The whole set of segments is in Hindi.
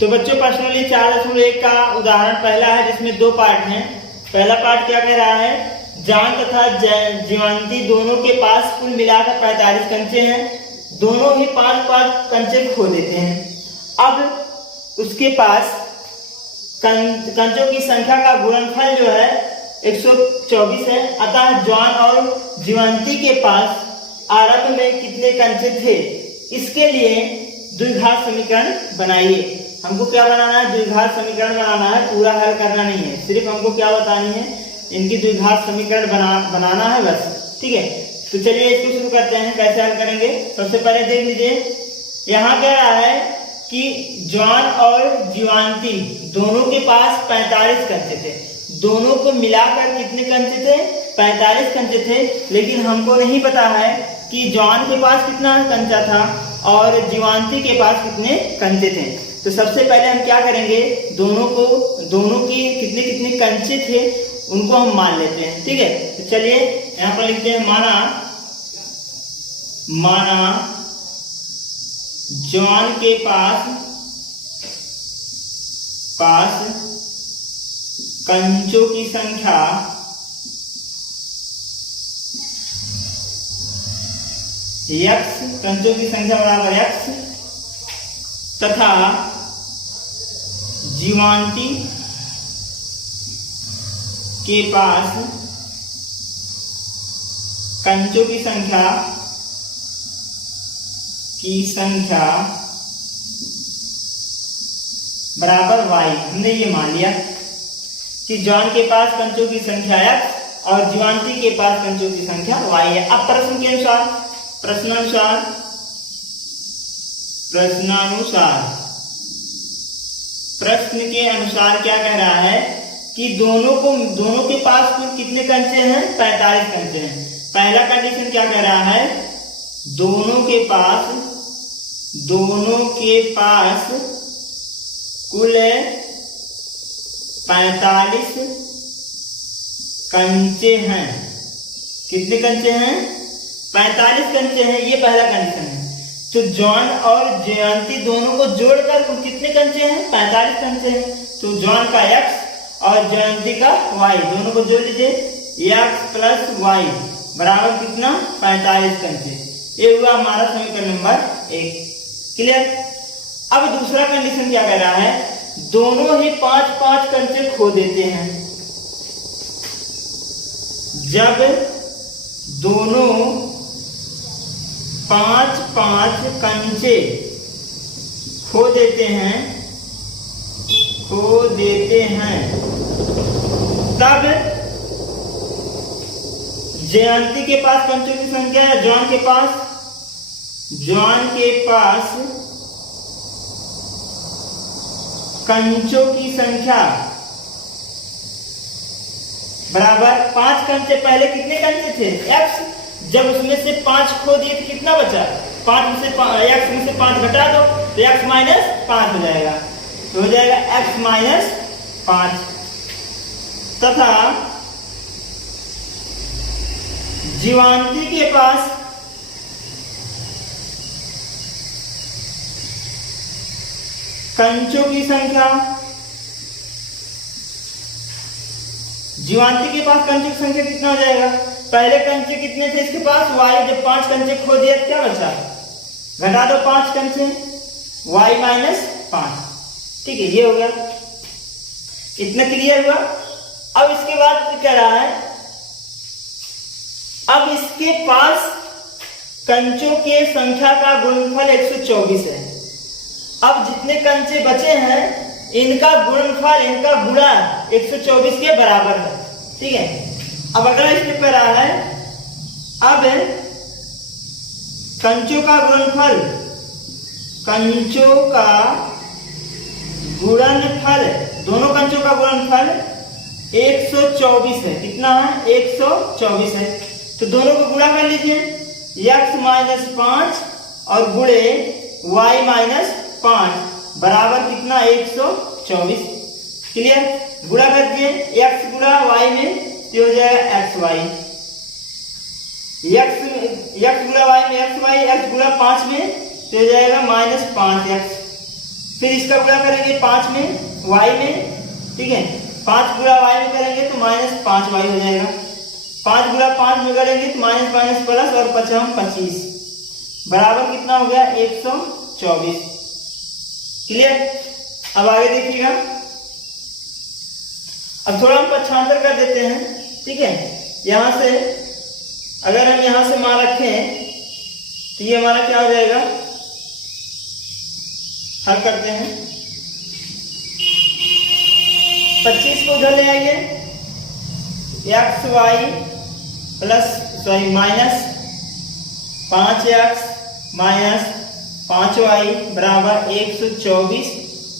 तो बच्चों पर्सनली 4.1 का उदाहरण पहला है जिसमें दो पार्ट हैं। पहला पार्ट क्या कह रहा है, जॉन तथा जीवांती दोनों के पास कुल मिलाकर 45 कंचे हैं, दोनों ही 5-5 कंचे खो देते हैं। अब उसके पास कंचों की संख्या का गुणनफल जो है 124 है। अतः जॉन और जीवांती के पास आरंभ में कितने कंचे थे, इसके लिए द्विघात समीकरण बनाइए। हमको क्या बनाना है, द्विघात समीकरण बनाना है, पूरा हल करना नहीं है, सिर्फ हमको क्या बतानी है, इनकी द्विघात समीकरण बनाना है बस। ठीक है, तो चलिए इसको शुरू करते हैं। कैसे हल करेंगे, सबसे पहले देख लीजिए, यहाँ कह रहा है कि जॉन और जीवांती दोनों के पास 45 कंचे थे, दोनों को मिलाकर कितने कंचे थे, 45 कंचे थे। लेकिन हमको नहीं पता है कि जॉन के पास कितना कंचा था और जीवांती के पास कितने कंचे थे। तो सबसे पहले हम क्या करेंगे, दोनों की कितने कितने कंचे थे उनको हम मान लेते हैं। ठीक है, तो चलिए यहाँ पर लिखते हैं, माना जॉन के पास कंचों की संख्या x, कंचों की संख्या बराबर x, तथा जीवांती के पास कंचों की संख्या बराबर y। हमने ये मान लिया कि जॉन के पास कंचों की संख्या x और जीवांती के पास कंचों की संख्या y है। अब प्रश्न के अनुसार प्रश्न के अनुसार क्या कह रहा है कि दोनों के पास कुल कितने कंचे हैं, 45 कंचे हैं। पहला कंडीशन क्या कह रहा है, दोनों के पास कुल 45 कंचे हैं। कितने कंचे हैं, 45 कंचे हैं, ये पहला कंडीशन है। तो जॉन और जीवांती दोनों को जोड़कर कुल कितने कंचे हैं, 45 कंचे हैं। तो जॉन का x और जीवांती का y दोनों को जोड़ लीजिए, x प्लस y बराबर कितना, 45 कंचे। ये हुआ हमारा समीकरण नंबर 1। क्लियर। अब दूसरा कंडीशन क्या कह रहा है, दोनों ही 5-5 कंचे खो देते हैं। जब दोनों 5-5 कंचे खो देते हैं तब जयंती के पास कंचों की संख्या है, जॉन के पास कंचों की संख्या बराबर 5 कंचे। पहले कितने कंचे थे, x, जब उसमें से 5 खो दिए तो कितना बचा, 5 में से x में से 5 घटा दो तो x माइनस 5 हो जाएगा, तो हो जाएगा x माइनस 5। तथा जीवांती के पास कंचों की संख्या, जीवांती के पास कंचों की संख्या कितना हो जाएगा, पहले कंचे कितने थे इसके पास y, जब 5 कंचे खो दिए तो क्या बचा, घटा दो 5 कंचे, y माइनस 5। ठीक है, ये हो गया, इतना क्लियर हुआ। अब इसके बाद क्या रहा है, अब इसके पास कंचों के संख्या का गुणनफल 124 है। अब जितने कंचे बचे हैं इनका गुणनफल, इनका गुणा 124 के बराबर है। ठीक है, अब अगला स्टेप पे रहा है, अब कंचों का गुणनफल, दोनों कंचों का गुणनफल 124 है। कितना है, 124 है। तो दोनों को गुणा कर लीजिए, x माइनस 5 और गुणे y माइनस 5 बराबर कितना, 124। क्लियर, गुणा कर दिए, x गुणा y में तो हो जाएगा xy, x गुणा y में xy, x गुणा 5 में तो हो जाएगा माइनस 5x। फिर इसका गुणा करेंगे 5 में y में, ठीक है, 5 गुणा y में करेंगे तो -5y हो जाएगा। 5 गुणा 5 में करेंगे तो माइनस माइनस प्लस और 25 बराबर कितना हो गया 124। क्लियर। अब आगे देखिएगा, अब थोड़ा हम पक्षांतर कर देते हैं, ठीक है। यहां से अगर हम यहां से मान रखें तो ये हमारा क्या हो जाएगा, हल करते हैं, 25 को उधर ले आइए, xy plus minus 5x minus 5y बराबर 124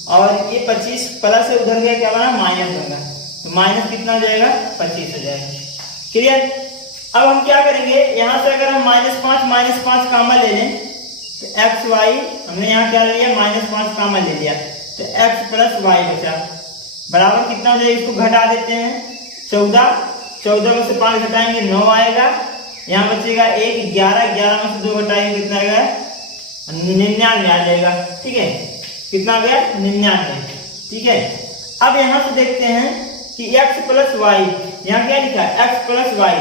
और ये 25 प्लस से उधर गया क्या बना माइनस बना, तो माइनस कितना हो जाएगा 25 हो जाएगा। क्लियर। अब हम क्या करेंगे, यहां से अगर हम -5 कामा ले लें तो एक्स वाई, हमने यहाँ क्या ले लिया -5 कामा ले लिया, तो x प्लस वाई बचा बराबर कितना हो जाएगा, इसको घटा देते हैं 14 में से 5 घटाएंगे 9 आएगा, यहाँ बचेगा 1, 11 में से 2 घटाएंगे कितना आएगा 99 आ जाएगा, ठीक है। कितना आ गया 99, ठीक है। अब यहाँ से देखते हैं कि x प्लस वाई, यहाँ क्या लिखा है x प्लस वाई,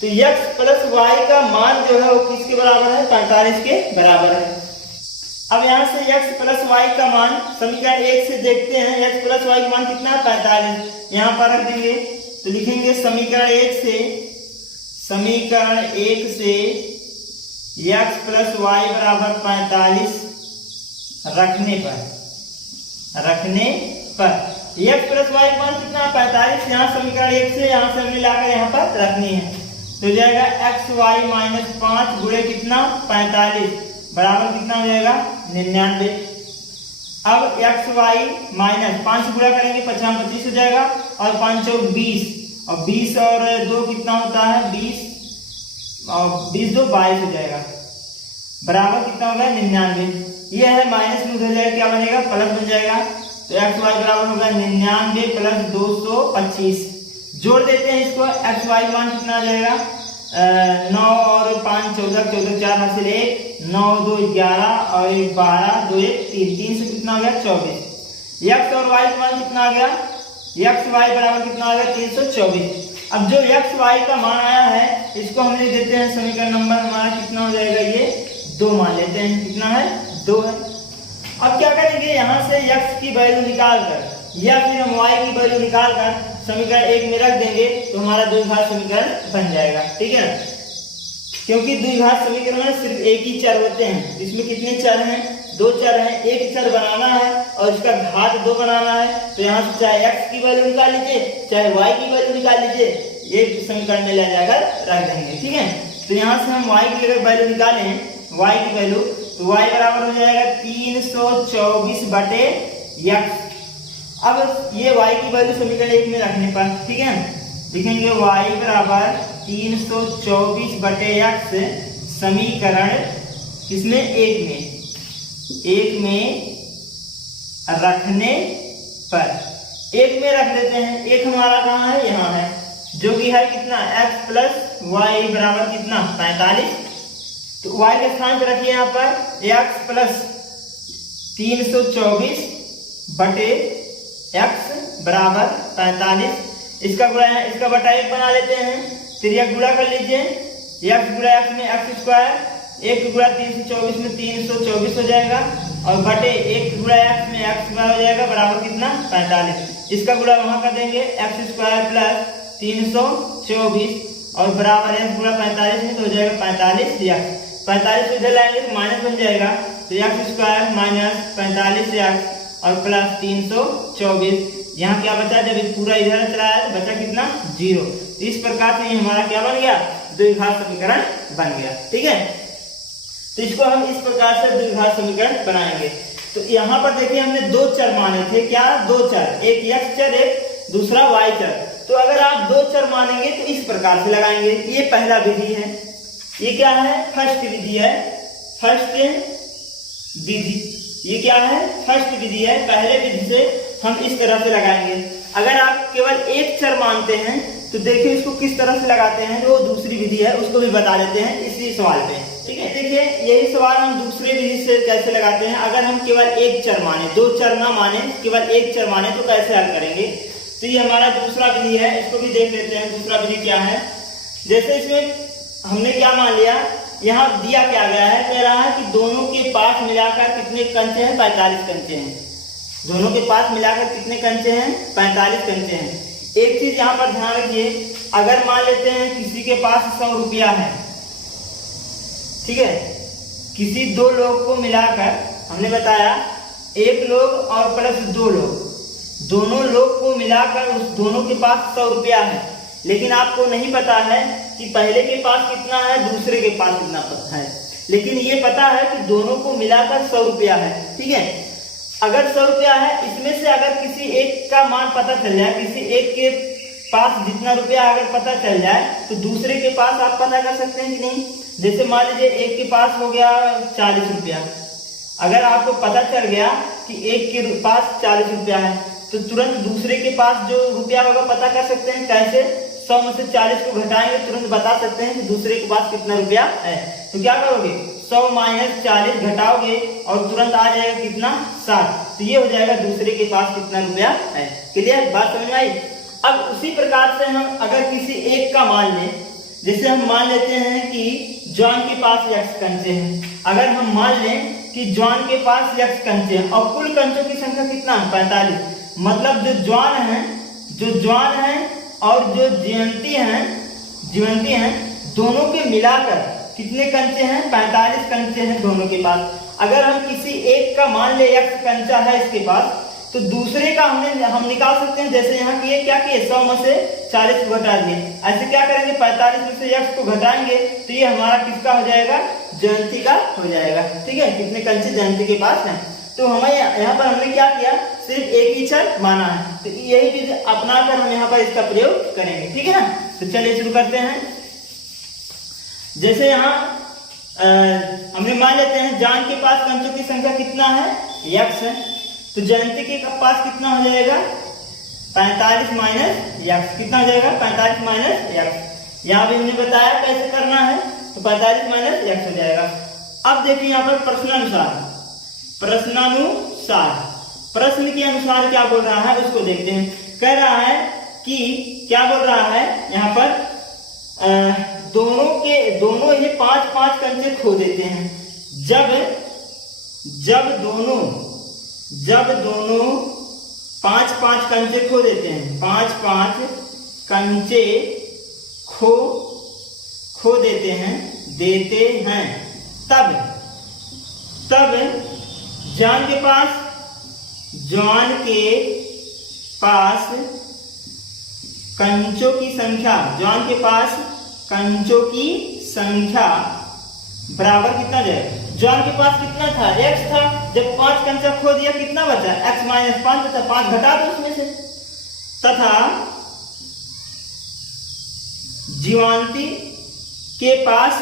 तो x प्लस वाई का मान जो है वो किसके बराबर है 45 के बराबर है। अब यहाँ से x प्लस वाई का मान समीकरण 1 से देखते हैं, x प्लस वाई का मान कितना है 45, यहाँ पर रख देंगे तो लिखेंगे समीकरण 1 से x प्लस वाई बराबर 45 रखने पर x प्लस वाई का मान कितना 45, यहाँ समीकरण 1 से यहाँ से हमने लाकर यहाँ पर रखनी है, तो जाएगा एक्स वाई माइनस 5 गुणे कितना 45 बराबर कितना हो जाएगा 99। अब एक्स वाई माइनस 5 गुणा करेंगे 25 हो जाएगा और 5 और 20 और 20 और 2 कितना होता है 20 और 20 2 22 हो जाएगा बराबर कितना होगा 99। ये है माइनस में उधर जाएगा क्या बनेगा प्लस बन जाएगा, तो एक्स वाई बराबर होगा 99 प्लस 225। जोड़ देते हैं इसको, एक्स वाई मान कितना आ जाएगा 9 और 5 14 14 4 हासिल 1 9 2 11 और 12 2 1 3 से कितना आ गया 24। एक्स और वाई का मान कितना आ गया, एक्स वाई बराबर कितना आ गया 324। अब जो एक्स वाई का मान आया है इसको हम लिख देते हैं समीकरण नंबर हमारा कितना हो जाएगा, ये 2 मान लेते हैं, कितना है 2 है। अब क्या करेंगे, यहाँ से x की वैल्यू निकाल कर या फिर हम y की वैल्यू निकाल कर समीकरण 1 में रख देंगे तो हमारा द्विघात समीकरण बन जाएगा, ठीक है। क्योंकि द्विघात समीकरण में सिर्फ एक ही चर होते हैं, इसमें कितने चर हैं 2 चर हैं, एक चर बनाना है और इसका घात 2 बनाना है, तो यहाँ से चाहे x की वैल्यू निकाल लीजिए चाहे y की वैल्यू निकाल लीजिए, ये समीकरण में ले जाकर रख देंगे, ठीक है। तो यहाँ से हम y की अगर वैल्यू निकालें y की वैल्यू, तो y बराबर हो जाएगा 324 बटे x। अब ये y की वैल्यू समीकरण 1 में रखने पर, ठीक है, लिखेंगे y बराबर 324 बटे x समीकरण किसमें 1 में रखने पर, 1 में रख देते हैं। 1 हमारा कहाँ है, यहाँ है, जो कि है कितना x प्लस वाई बराबर कितना 45, तो y के स्थान पर रखिए यहाँ पर x प्लस 324 बटे x बराबर 45, इसका गुणा है इसका बटा 1 बना लेते हैं, फिर यह गुणा कर लीजिए, x गुणा x में x स्क्वायर, 1 गुणा 324 में 324 हो जाएगा और बटे 1 गुणा x में x स्क्वायर हो जाएगा बराबर कितना 45, इसका गुणा वहां कर देंगे x स्क्वायर प्लस 324 और बराबर x गुणा 45 में तो हो जाएगा 45x, 45 इधर लाएंगे तो माइनस बन जाएगा, तो x स्क्वायर माइनस 45x और प्लस 324, यहाँ क्या बचा, जब इस पूरा इधर चलाया बचा कितना 0। तो इस प्रकार से हमारा क्या बन गया द्विघात समीकरण बन गया, ठीक है। तो इसको हम इस प्रकार से द्विघात समीकरण बनाएंगे। तो यहाँ पर देखिए हमने 2 चर माने थे, क्या 2 चर, एक x चर एक दूसरा y चर। तो अगर आप 2 चर मानेंगे तो इस प्रकार से लगाएंगे, ये पहला विधि है, ये क्या है फर्स्ट विधि है, फर्स्ट विधि, ये क्या है फर्स्ट विधि है, पहले विधि से हम इस तरह से लगाएंगे। अगर आप केवल एक चर मानते हैं तो देखिए इसको किस तरह से लगाते हैं, जो दूसरी विधि है उसको भी बता देते हैं, इसलिए इसी सवाल पे। ठीक है, देखिए यही सवाल हम दूसरे विधि से कैसे लगाते हैं। अगर हम केवल एक चर माने, दो चर ना माने, केवल एक चर माने तो कैसे हल करेंगे। तो ये हमारा दूसरा विधि है, इसको भी देख लेते हैं। दूसरा विधि क्या है, जैसे इसमें हमने क्या मान लिया, यहाँ दिया क्या गया है, कह रहा है कि दोनों के पास मिलाकर कितने कंचे हैं, 45 कंचे हैं। दोनों के पास मिलाकर कितने कंचे हैं, 45 कंचे हैं। एक चीज यहाँ पर ध्यान रखिए, अगर मान लेते हैं किसी के पास 100 रुपया है, ठीक है, किसी दो लोग को मिलाकर हमने बताया एक लोग और प्लस दो लोग, दोनों लोग को मिलाकर उस दोनों के पास 100 रुपया है। लेकिन आपको नहीं पता है कि पहले के पास कितना है, दूसरे के पास कितना है, लेकिन ये पता है कि दोनों को मिलाकर 100 रुपया है। ठीक है, अगर 100 रुपया है, इसमें से अगर किसी एक का मान पता चल जाए, किसी एक के पास जितना रुपया अगर पता चल जाए तो दूसरे के पास आप पता कर सकते हैं कि नहीं। जैसे मान लीजिए एक के पास हो गया 40 रुपया, अगर आपको पता चल गया कि एक के पास 40 रुपया है तो तुरंत दूसरे के पास जो रुपया होगा पता कर सकते हैं। कैसे, 100 में से 40 को घटाएंगे, तुरंत बता सकते हैं कि दूसरे के पास कितना रुपया है। तो क्या करोगे, 100 माइनस 40 घटाओगे और तुरंत आ जाएगा कितना, 60। तो ये हो जाएगा दूसरे के पास कितना रुपया है। क्लियर, बात समझ में आई। अब उसी प्रकार से हम अगर किसी एक का मान लें, जैसे हम मान लेते हैं कि जॉन के पास x कंचे हैं। अगर हम मान लें कि जॉन के पास x कंचे हैं और कुल कंचों की संख्या कितना है, 45। मतलब जो जॉन है और जो जीवंती हैं दोनों के मिलाकर कितने कंचे हैं, 45 कंचे हैं दोनों के पास। अगर हम किसी एक का मान ले x कंचा है इसके पास, तो दूसरे का हम निकाल सकते हैं। जैसे यहाँ किए, क्या किए, 100 में से 40 को घटा दिए। ऐसे क्या करेंगे, 45 में से x को घटाएंगे तो ये हमारा किसका हो जाएगा, जयंती का हो जाएगा। ठीक है, कितने कंचे जयंती के पास हैं। तो हमें यहाँ पर हमने क्या किया, सिर्फ एक ही चर माना है। तो यही चीज अपनाकर हम यहाँ पर इसका प्रयोग करेंगे। ठीक है ना, तो चलिए शुरू करते हैं। जैसे यहाँ हमने मान लेते हैं जान के पास कंचों की संख्या कितना है, x है, तो जयंती के पास कितना हो जाएगा, 45 माइनस x। कितना हो जाएगा, 45 माइनस x। यहाँ भी हमने बताया कैसे करना है, तो 45 माइनस x हो जाएगा। अब देखिए यहाँ पर प्रश्नानुसार प्रश्न के अनुसार क्या बोल रहा है उसको देखते हैं। कह रहा है कि क्या बोल रहा है यहाँ पर, दोनों ही 5-5 कंचे खो देते हैं। जब दोनों 5-5 कंचे खो देते हैं, 5-5 कंचे खो देते हैं, तब जॉन के पास कंचों की संख्या बराबर कितना जाएगा। जॉन के पास कितना था, x था। जब 5 कंचा खो दिया कितना बचा, x माइनस 5 बचा। 5 घटा दो उसमें से। तथा जीवांती के पास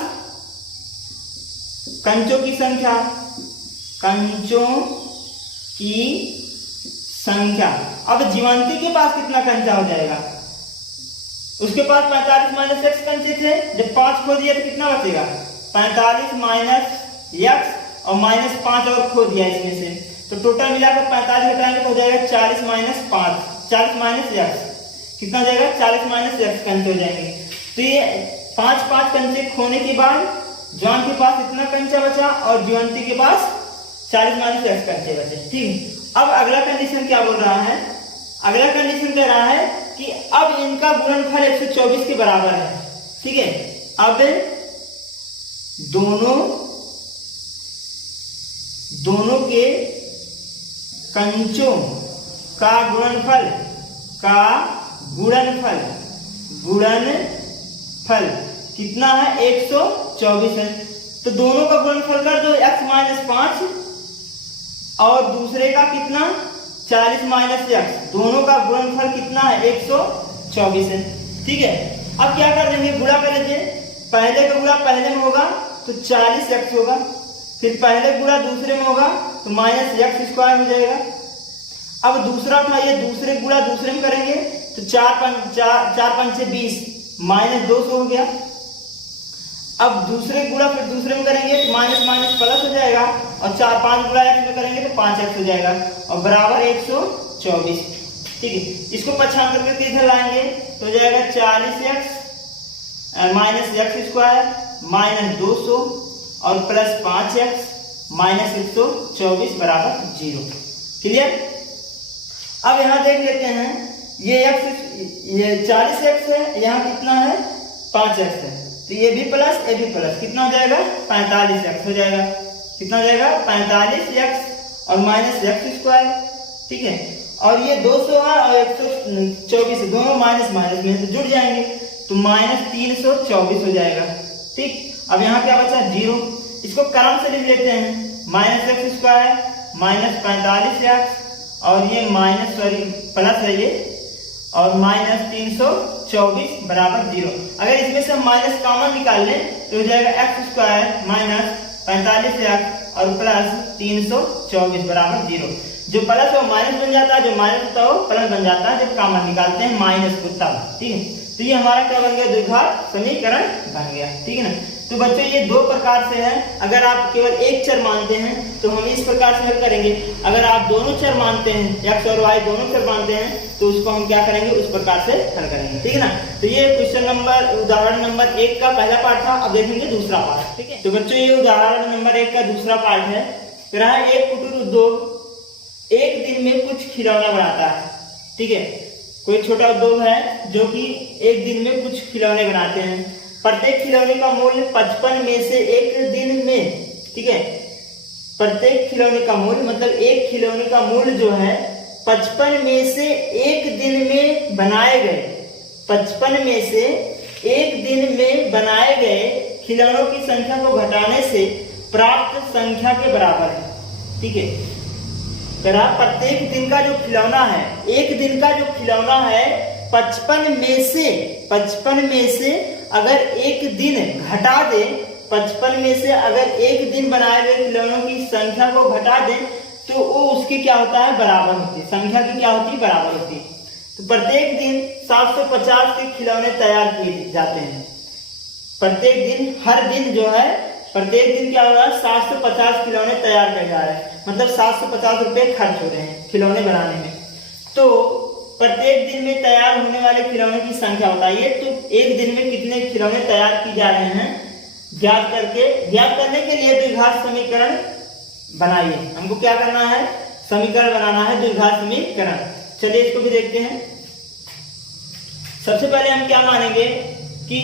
कंचों की संख्या। अब जीवांती के पास कितना कंचा हो जाएगा, उसके पास 45 माइनस x कंचे थे। जब 5 खो दिया तो कितना बचेगा, 45 माइनस x और माइनस 5 और खो दिया इसमें से, तो टोटल मिलाकर 45 घटाएंगे तो हो जाएगा 40 माइनस 5, 40 माइनस x। कितना हो जाएगा, 40 माइनस x कंचे हो जाएंगे। तो ये 5-5 कंचे खोने के बाद जॉन के पास इतना कंचा बचा और जीवंती के पास 40 माइनस x कंचे बचे। ठीक, अब अगला कंडीशन क्या बोल रहा है, अगला कंडीशन कह रहा है कि अब इनका गुणनफल 124 के बराबर है। ठीक है, अब दोनों के कंचों का गुणनफल कितना है, 124 है। तो दोनों का गुणनफल कर दो, x माइनस 5 और दूसरे का कितना, 40 माइनस x। दोनों का गुणनफल कितना है, 124 है। ठीक है, अब क्या कर देंगे, गुणा कर लीजिए। पहले का गुणा पहले में होगा तो 40x होगा, फिर पहले गुणा दूसरे में होगा तो माइनस x स्क्वायर हो जाएगा। अब दूसरा था, ये दूसरे गुणा दूसरे में करेंगे तो 4 पंचे 20 माइनस 200 हो गया। अब दूसरे गुणा फिर दूसरे में करेंगे तो माइनस माइनस प्लस हो जाएगा, और 5 गुणा x में करेंगे तो 5x हो जाएगा, और बराबर 124। ठीक है, इसको पछाड़ करके इधर लाएंगे तो हो जाएगा 40x minus x square minus 200 और प्लस 5x माइनस 124 बराबर 0। क्लियर। अब यहाँ देख लेते हैं, ये 40x है, यहाँ कितना है 5x है, तो ये भी प्लस ये भी प्लस, कितना हो जाएगा 45x हो जाएगा। कितना हो जाएगा 45x और माइनस एक्स स्क्वायर। ठीक है, और ये 200 है और 124 दोनों माइनस माइनस में से जुड़ जाएंगे तो माइनस 324 हो जाएगा। ठीक, अब यहाँ क्या बचा 0, इसको क्रम से लिख लेते हैं, minus x square minus 45x और ये माइनस प्लस है ये, और माइनस 324 बराबर 0। अगर इसमें से हम माइनस कॉमन निकाल लें तो हो जाएगा एक्स स्क्वायर माइनस 45x और प्लस 324 बराबर 0। जो प्लस है वो माइनस बन जाता है, जो माइनस होता है वो प्लस बन जाता है जब कॉमन निकालते हैं माइनस को तब। ठीक है, तो ये हमारा क्या बन गया, द्विघात समीकरण बन गया। ठीक है ना। तो बच्चों ये दो प्रकार से है, अगर आप केवल एक चर मानते हैं तो हम इस प्रकार से हल करेंगे, अगर आप दोनों चर मानते हैं x और y दोनों चर मानते हैं तो उसको हम क्या करेंगे, उस प्रकार से हल करेंगे। ठीक है ना। तो ये क्वेश्चन नंबर उदाहरण नंबर 1 का पहला पार्ट था। अब देखेंगे दूसरा पार्ट। ठीक है, तो बच्चों ये उदाहरण नंबर 1 का दूसरा पार्ट है। रहा एक कुटीर उद्योग एक दिन में कुछ खिलौना बनाता है। ठीक है, कोई छोटा उद्योग है जो कि एक दिन में कुछ खिलौने बनाते हैं। प्रत्येक खिलौने का मूल्य 55 में से एक दिन में, ठीक है, प्रत्येक खिलौने का मूल्य मतलब एक खिलौने का मूल्य जो है 55 में से एक दिन में बनाए गए, 55 में से एक दिन में बनाए गए खिलौनों की संख्या को घटाने से प्राप्त संख्या के बराबर है। ठीक है, प्रत्येक दिन का जो खिलौना है, एक दिन का जो खिलौना है 55 में से अगर एक दिन घटा दे, 55 में से अगर एक दिन बनाए गए खिलौनों की संख्या को घटा दे तो वो उसकी क्या होता है, बराबर होती है, संख्या की क्या होती है, बराबर होती है। तो प्रत्येक दिन 750 के खिलौने तैयार किए जाते हैं। प्रत्येक दिन, हर दिन जो है प्रत्येक दिन क्या हो रहा है, 750 खिलौने तैयार किए जा रहे हैं, मतलब 750 रुपए खर्च हो रहे हैं खिलौने बनाने में। तो प्रत्येक दिन में तैयार होने वाले खिलौने की संख्या बताइए, तो एक दिन में कितने खिलौने तैयार की जा रहे हैं ज्ञात करने के लिए द्विघात समीकरण बनाइए। हमको क्या करना है, समीकरण बनाना है, द्विघात समीकरण। चलिए इसको भी देखते हैं। सबसे पहले हम क्या मानेंगे कि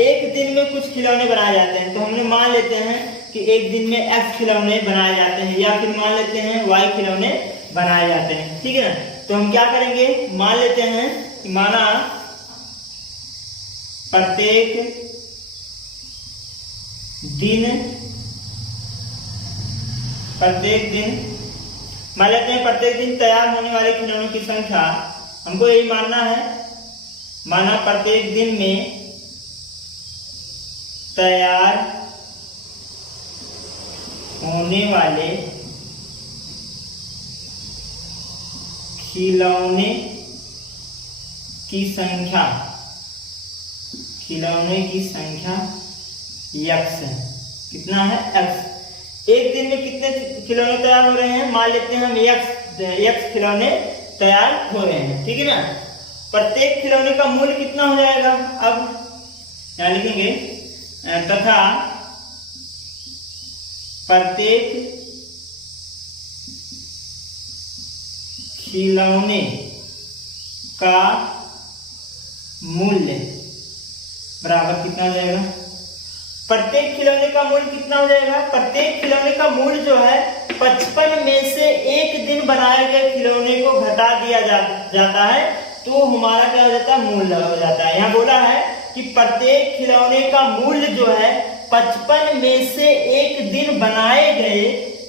एक दिन में कुछ खिलौने बनाए जाते हैं, तो हमने मान लेते हैं कि एक दिन में x खिलौने बनाए जाते हैं, या फिर मान लेते हैं y खिलौने बनाए जाते हैं। ठीक है ना। तो हम क्या करेंगे, मान लेते हैं कि माना प्रत्येक दिन मान लेते हैं प्रत्येक दिन तैयार होने वाले खिलौनों की संख्या, हमको यही मानना है, माना प्रत्येक दिन में तैयार होने वाले खिलौने की संख्या x है। कितना है, x। एक दिन में कितने खिलौने तैयार हो रहे हैं, मान लेते हैं हम x खिलौने तैयार हो रहे हैं। ठीक है ना। प्रत्येक खिलौने का मूल्य कितना हो जाएगा, अब यहाँ लिखेंगे तथा प्रत्येक खिलौने का मूल्य बराबर कितना हो जाएगा, प्रत्येक खिलौने का मूल्य कितना हो जाएगा, प्रत्येक खिलौने का मूल्य जो है 55 में से एक दिन बनाए गए खिलौने को घटा दिया जाता है, तो हमारा क्या हो जाता है, मूल्य हो जाता है। यहाँ बोला है कि प्रत्येक खिलौने का मूल्य जो है 55 में से एक दिन बनाए गए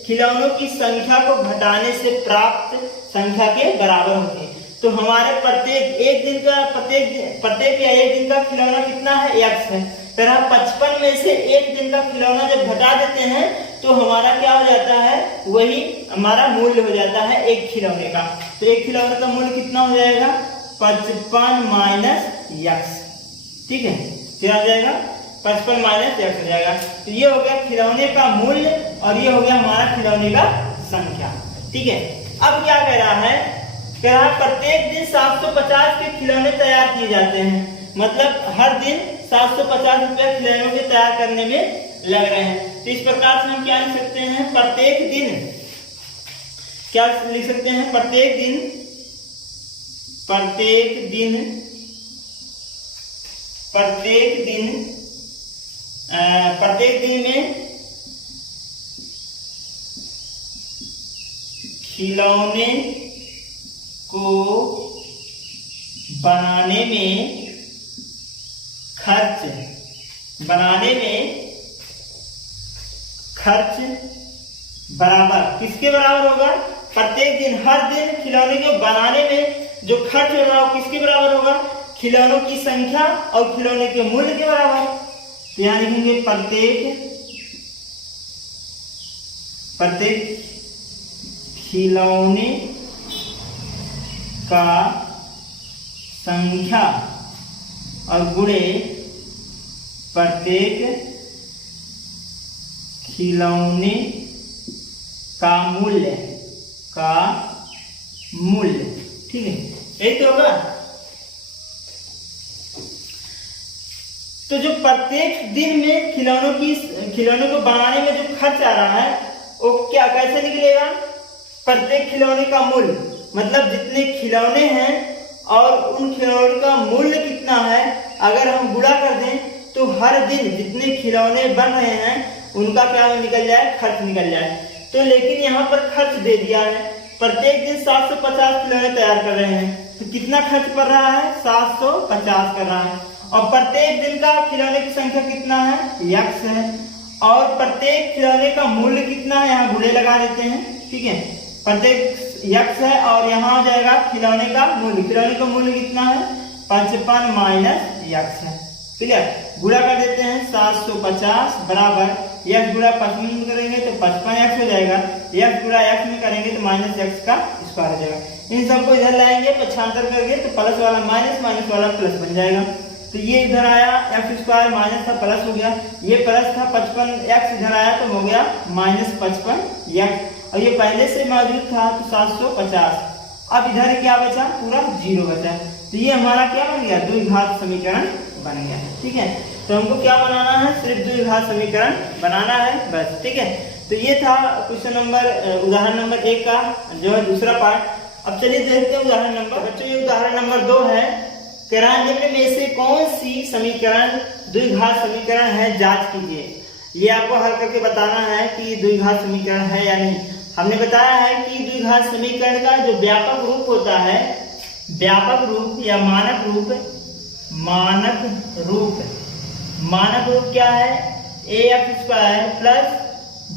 खिलौनों की संख्या को घटाने से प्राप्त संख्या के बराबर होती है। तो हमारे प्रत्येक एक दिन का खिलौना कितना है, x है। फिर हम 55 में से एक दिन का खिलौना जब घटा देते हैं तो हमारा क्या हो जाता है, वही हमारा मूल्य हो जाता है एक खिलौने का। तो एक खिलौने का मूल्य कितना हो जाएगा, 55 माइनस x। ठीक है, क्या आ जाएगा 55 माइनस x हो जाएगा। तो ये हो गया खिलौने का मूल्य और ये हो गया हमारा खिलौने का संख्या। ठीक है, अब क्या कह रहा है, कह रहा है प्रत्येक दिन 750 के खिलौने तैयार किए जाते हैं। मतलब हर दिन 750 रुपए खिलौनों के तैयार करने में लग रहे हैं। तो इस प्रकार से हम क्या लिख सकते हैं, प्रत्येक दिन क्या लिख सकते हैं, प्रत्येक दिन में खिलौने को बनाने में खर्च बराबर किसके बराबर होगा, प्रत्येक दिन हर दिन खिलौने को बनाने में जो खर्च हो रहा है किसके बराबर होगा, खिलौनों की संख्या और खिलौने के मूल्य के बराबर। तो यहां लिखेंगे प्रत्येक खिलौने का संख्या और गुणे प्रत्येक खिलौने का मूल्य ठीक है, यही तो होगा। तो जो प्रत्येक दिन में खिलौनों को बनाने में जो खर्च आ रहा है वो क्या कैसे निकलेगा, प्रत्येक खिलौने का मूल्य मतलब जितने खिलौने हैं और उन खिलौनों का मूल्य कितना है, अगर हम गुणा कर दें तो हर दिन जितने खिलौने बन रहे हैं उनका क्या निकल जाए, खर्च निकल जाए। तो लेकिन यहाँ पर खर्च दे दिया है, प्रत्येक दिन 750 खिलौने तैयार कर रहे हैं, तो कितना खर्च पड़ रहा है, 750 कर रहा है। और प्रत्येक दिन का खिलौने की संख्या कितना है, x है। और प्रत्येक खिलौने का मूल्य कितना है, यहाँ गुणे लगा देते हैं। ठीक है, प्रत्येक x है और यहाँ हो जाएगा खिलौने का मूल्य कितना है, 55 माइनस x है। क्लियर, गुणा कर देते हैं 750 बराबर x गुणा 55 करेंगे तो 55x हो जाएगा, x गुणा x में करेंगे तो माइनस x का स्क्वायर हो जाएगा। इन सबको इधर लाएंगे, पक्षांतर करके तो प्लस वाला माइनस, माइनस वाला प्लस बन जाएगा। तो ये इधर आया x स्क्वायर माइनस था प्लस हो गया, ये प्लस था 55x इधर आया तो हो गया माइनस 55x, और ये पहले से मौजूद था तो 750। अब इधर क्या बचा, पूरा 0 बचा। तो ये हमारा क्या बन गया, द्विघात समीकरण बन गया। ठीक है, तो हमको क्या बनाना है, सिर्फ द्विघात समीकरण बनाना है बस। ठीक है, तो ये था क्वेश्चन नंबर उदाहरण नंबर 1 का जो है दूसरा पार्ट। अब चलिए देखते हैं उदाहरण नंबर, बच्चों ये उदाहरण नंबर 2 है। कह रहा है निम्न में से कौन सी समीकरण द्विघात समीकरण है, जांच कीजिए। ये आपको हल करके बताना है कि द्विघात समीकरण है या नहीं। हमने बताया है कि द्विघात समीकरण का जो व्यापक रूप होता है, व्यापक रूप या मानक रूप क्या है, ax square plus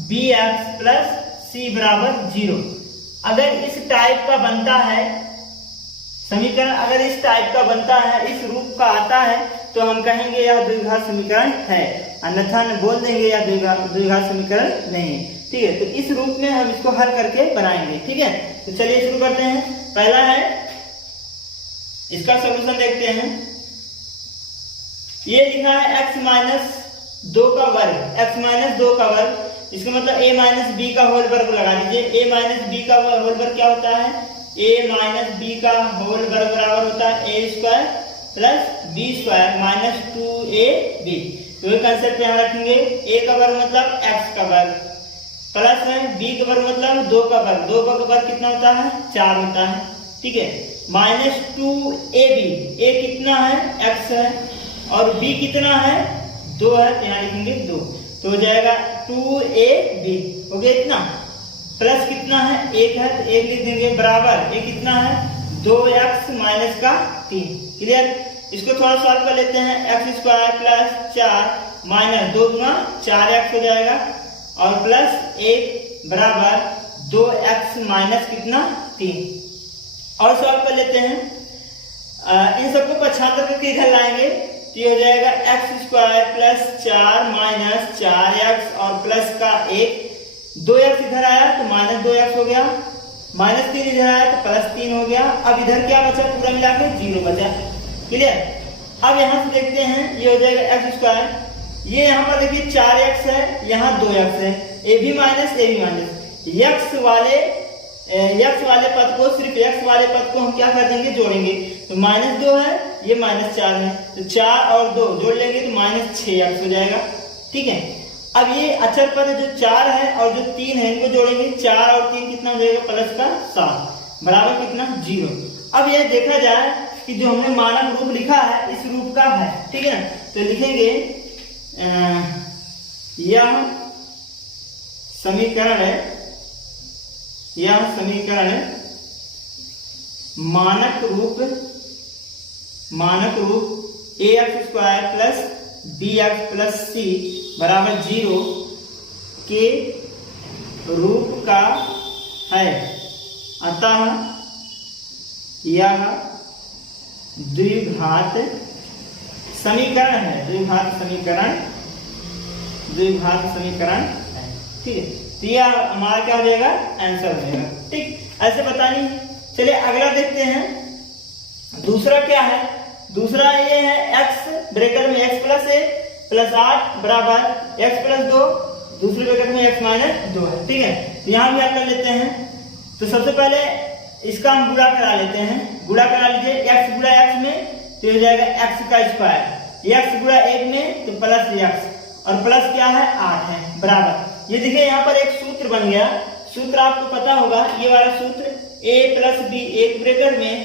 bx plus c बराबर 0। अगर इस टाइप का बनता है समीकरण, अगर इस टाइप का बनता है, इस रूप का आता है, तो हम कहेंगे यह द्विघात समीकरण है, अन्यथा बोल देंगे यह द्विघात समीकरण नहीं। ठीक है, तो इस रूप में हम इसको हल करके बनाएंगे। ठीक है, तो चलिए शुरू करते हैं। पहला है, इसका सॉल्यूशन देखते हैं। ये लिखा है x माइनस 2 का वर्ग, x माइनस 2 का वर्ग, इसका मतलब a माइनस बी का होल वर्ग लगा दीजिए। a माइनस बी का होल वर्ग क्या होता है, a माइनस बी का होल वर्ग बराबर होता है a square plus b square minus 2ab। तो ये कंसेप्ट यहाँ रखेंगे, a का वर्ग मतलब x का वर्ग प्लस है b का वर्ग मतलब 2 का वर्ग, 2 का वर्ग कितना होता है, 4 होता है। ठीक है, माइनस 2ab, a कितना है, x है, और b कितना है, 2 है, तो यहाँ लिखेंगे 2, तो हो जाएगा 2ab हो गया इतना, प्लस कितना है, 1 है, तो 1 लिख देंगे बराबर, ये कितना है, 2x माइनस का 3। क्लियर, इसको थोड़ा सॉल्व कर लेते हैं। x स्क्वायर प्लस 4 माइनस 2 गुना 4x हो जाएगा, और प्लस 1 बराबर 2x माइनस कितना, 3। और सॉल्व कर लेते हैं, इन सबको पक्षांतर करके इधर लाएंगे, तो ये हो जाएगा x square plus 4 minus 4x और प्लस का 1, 2x इधर आया तो माइनस 2x हो गया, माइनस 3 इधर आया तो प्लस 3 हो गया। अब इधर क्या बचा, पूरा मिला के 0 बचा। क्लियर, अब यहां से देखते हैं, ये हो जाएगा x स्क्वायर ये यहाँ पर देखिए 4x है, यहाँ 2x है, ए भी माइनस x वाले पद को, सिर्फ x वाले पद को हम क्या कर देंगे, जोड़ेंगे। तो -2 है, ये -4 है, तो 4 और 2 जोड़ लेंगे तो -6x हो जाएगा। ठीक है, अब ये अचर पद जो 4 है और जो 3 है इनको जोड़ेंगे, 4 और 3 कितना हो जाएगा, +7 बराबर कितना, 0। अब ये देखा जाए कि जो हमने मानक रूप लिखा है इस रूप का है। ठीक है ना, तो लिखेंगे यह समीकरण मानक रूप ax² plus bx plus c बराबर 0 के रूप का है। अतः यह द्विघात समीकरण है, द्विघात समीकरण है। ठीक है, तो यह हमारा क्या हो जाएगा, आंसर हो जाएगा। ठीक, ऐसे बतानी है। चलिए अगला देखते हैं, दूसरा क्या है। दूसरा ये है x ब्रैकेट में x प्लस 1 प्लस 8 बराबर x प्लस 2, दूसरे ब्रैकेट में x माइनस 2 है। ठीक है, तो यहाँ भी क्या कर लेते हैं, तो सबसे पहले इसका हम गुणा करा लेते हैं। गुणा करा लीजिए, x गुणा x में तो हो जाएगा x का स्क्वायर, x गुणा 1 में तो प्लस x, और प्लस क्या है, 8 है बराबर। ये देखिए यहाँ पर एक सूत्र बन गया। सूत्र आपको पता होगा, ये वाला सूत्र a प्लस b एक ब्रैकेट में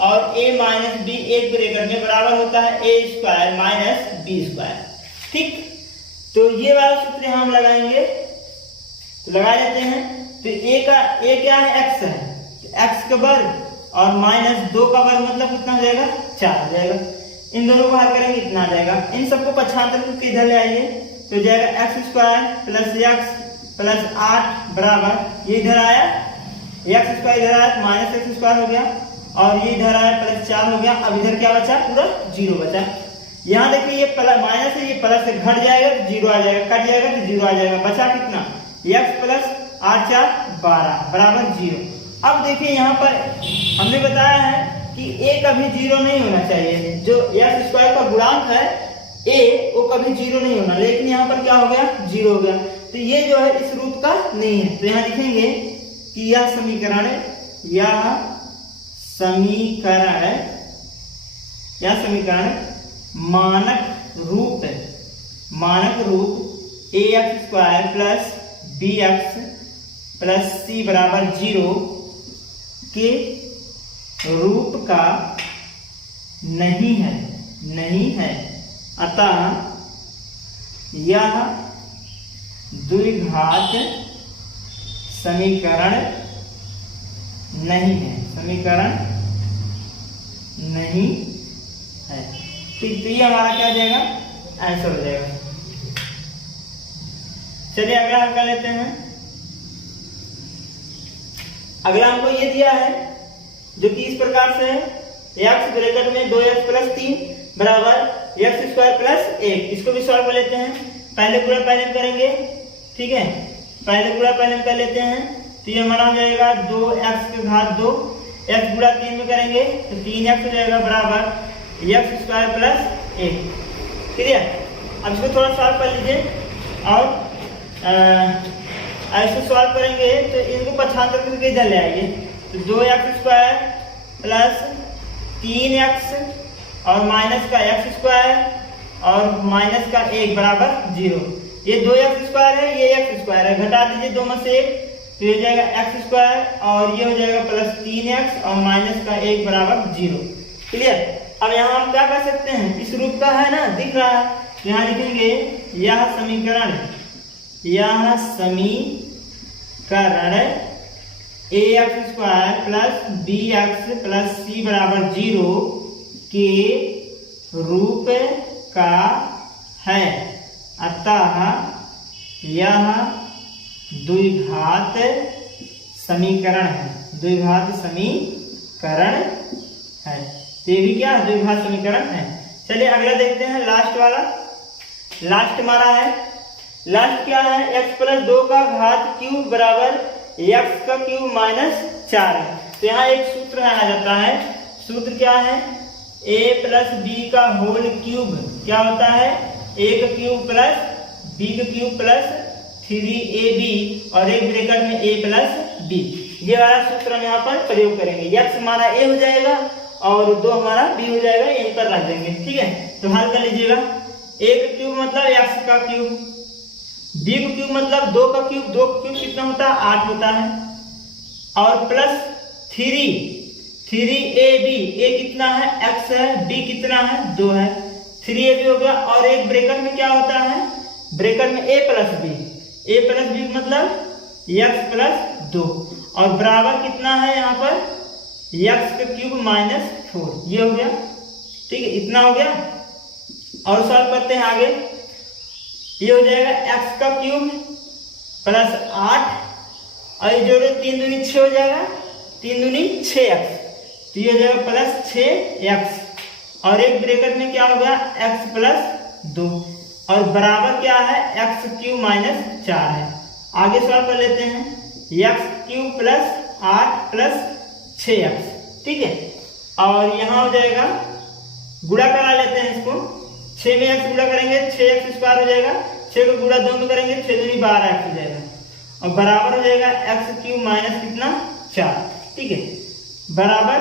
और a माइनस b एक ब्रैकेट में बराबर होता है a² माइनस b²। ठीक, तो ये वाला सूत्र यहाँ हम लगाएंगे, तो लगा लेते हैं। तो a क्या है, x है, x का वर्ग और -2 का वर्ग मतलब कितना हो जाएगा, 4 हो जाएगा। इन दोनों को हल करेंगे, इतना आ जाएगा। इन सबको पक्षांतर करके इधर ले आइए, तो जाएगा x² प्लस x प्लस 8 बराबर, ये इधर आया x² इधर आया तो -x² हो गया, और ये इधर आया +4 हो गया। अब इधर क्या बचा, पूरा 0 बचा। यहाँ देखिए ये माइनस है, ये प्लस से घट जाएगा तो 0 आ जाएगा, कट जाएगा तो 0 आ जाएगा। बचा कितना, x प्लस 8 4 12 बराबर 0। अब देखिए यहाँ पर हमने बताया है कि a कभी 0 नहीं होना चाहिए, जो x² का गुणांक है a वो कभी 0 नहीं होना, लेकिन यहाँ पर क्या हो गया, 0 हो गया। तो ये जो है इस रूप का नहीं है। तो यहाँ लिखेंगे कि यह समीकरण मानक रूप ax² plus bx plus c बराबर 0 के रूप का नहीं है। अतः यह द्विघात समीकरण नहीं है। ठीक, तो ये हमारा क्या हो जाएगा, आंसर हो जाएगा। चलिए अगला हम कर लेते हैं। अगला हमको ये दिया है जो कि इस प्रकार से है, x ब्रैकेट में 2x प्लस 3 बराबर x² प्लस 1। इसको भी सॉल्व कर लेते हैं। पहले गुणा पहले करेंगे। ठीक है, पहले गुणा पहले कर लेते हैं, तो ये हमारा हो जाएगा 2x की घात 2, x गुणा 3 में करेंगे तो 3x हो जाएगा बराबर x² प्लस 1। ठीक है, अब इसको थोड़ा सॉल्व कर लीजिए, और ऐसे सॉल्व करेंगे तो इनको पक्षांतर करके इधर ले आइए। तो 2x² प्लस 3x और माइनस का x² और माइनस का 1 बराबर 0। ये 2x² है, ये x² है, घटा दीजिए दो में से 1, तो ये जाएगा x² और ये हो जाएगा प्लस 3x और माइनस का 1 बराबर 0। क्लियर। अब यहाँ हम क्या कर सकते हैं, इस रूप का है ना, दिख रहा है, यहाँ लिखेंगे यह समीकरण ax² plus bx plus c बराबर 0 के रूप का है। अतः यह द्विघात समीकरण है। ये भी क्या द्विघात समीकरण है। चलिए अगला देखते हैं, लास्ट वाला। लास्ट हमारा है, लास्ट क्या है, x प्लस 2 का घात क्यूब बराबर x का क्यूब माइनस 4 है। तो यहाँ एक सूत्र आ जाता है। सूत्र क्या है, a प्लस b का होल क्यूब क्या होता है, a का क्यूब प्लस b का क्यूब प्लस 3ab और एक ब्रैकेट में a प्लस b। ये वाला सूत्र हम यहाँ पर प्रयोग करेंगे। x हमारा a हो जाएगा और 2 हमारा b हो जाएगा, यहीं पर रख देंगे। ठीक है, तो हल कर लीजिएगा। a का क्यूब मतलब x का क्यूब, b का क्यूब मतलब 2 का क्यूब, 2 का क्यूब कितना होता है 8 होता है, और प्लस 3ab, a कितना है x है, b कितना है 2 है, 3ab हो गया। और एक ब्रैकेट में क्या होता है, ब्रैकेट में a प्लस b मतलब x प्लस 2 और बराबर कितना है यहाँ पर x का क्यूब माइनस 4, ये हो गया। ठीक है, इतना हो गया। और सॉल्व करते हैं आगे। ये हो जाएगा x का क्यूब प्लस 8 और ये जोड़ो 3 दूनी 6 हो जाएगा, 3 दूनी 6x, तो ये हो जाएगा प्लस 6x और एक ब्रैकेट में क्या होगा x प्लस 2 और बराबर क्या है x क्यूब माइनस 4 है। आगे सॉल्व कर लेते हैं। x cube plus 8 plus 6x। ठीक है, और यहाँ हो जाएगा गुणा करा लेते हैं इसको, 6 में x गुणा करेंगे 6x स्क्वायर हो जाएगा, 6 को गुणा 2 में करेंगे 6 दूनी 12x हो जाएगा और बराबर हो जाएगा x क्यूब माइनस कितना 4। ठीक है, बराबर।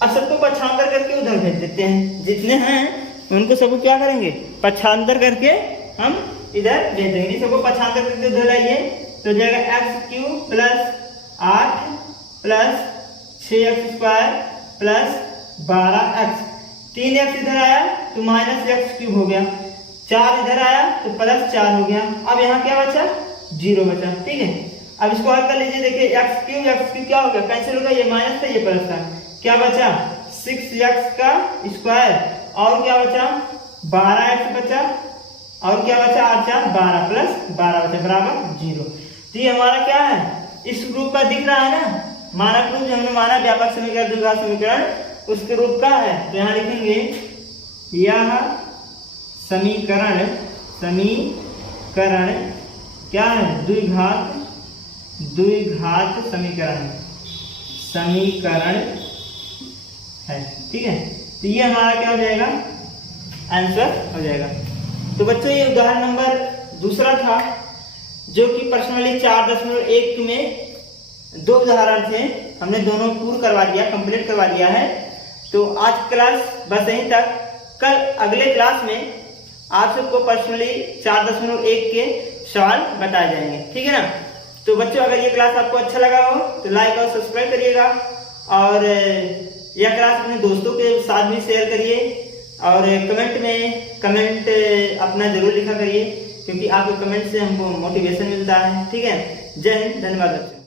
अब सबको पक्षांतर करके उधर भेज देते हैं, जितने हैं उनको सबको क्या करेंगे पक्षांतर करके हम इधर भेज देंगे। सबको पक्षांतर करके उधर लाइए तो जाएगा x cube plus 8 plus 6x square plus 12x, 3x इधर आया तो माइनस x क्यूब हो गया, 4 इधर आया तो प्लस 4 हो गया। अब यहाँ क्या बचा 0 बचा। ठीक है, अब इसको हल कर लीजिए। देखिए x क्यूब क्या हो गया कैंसिल होगा, ये माइनस था ये प्लस था, क्या बचा 6x का स्क्वायर और क्या बचा 12x बचा और क्या बचा 8 4 12 प्लस 12 बचा बराबर 0। तो ये हमारा क्या है इस रूप का दिख रहा है ना, मानक रूप जो हमने माना व्यापक समीकरण द्विघात समीकरण उसके रूप का है। तो यहाँ लिखेंगे यह समीकरण क्या है द्विघात समीकरण है। ठीक है, तो ये हमारा क्या हो जाएगा आंसर हो जाएगा। तो बच्चों ये उदाहरण नंबर दूसरा था जो कि पर्सनली 4.1 में 2 उदाहरण थे, हमने दोनों पूर्ण करवा दिया, कंप्लीट करवा दिया है। तो आज क्लास बस यहीं तक। कल अगले क्लास में आप सबको पर्सनली 4.1 के सवाल बताए जाएंगे। ठीक है ना। तो बच्चों अगर ये क्लास आपको अच्छा लगा हो तो लाइक और सब्सक्राइब करिएगा और यह क्लास अपने दोस्तों के साथ भी शेयर करिए और कमेंट अपना जरूर लिखा करिए क्योंकि आपके कमेंट से हमको मोटिवेशन मिलता है। ठीक है, जय हिंद, धन्यवाद बच्चों।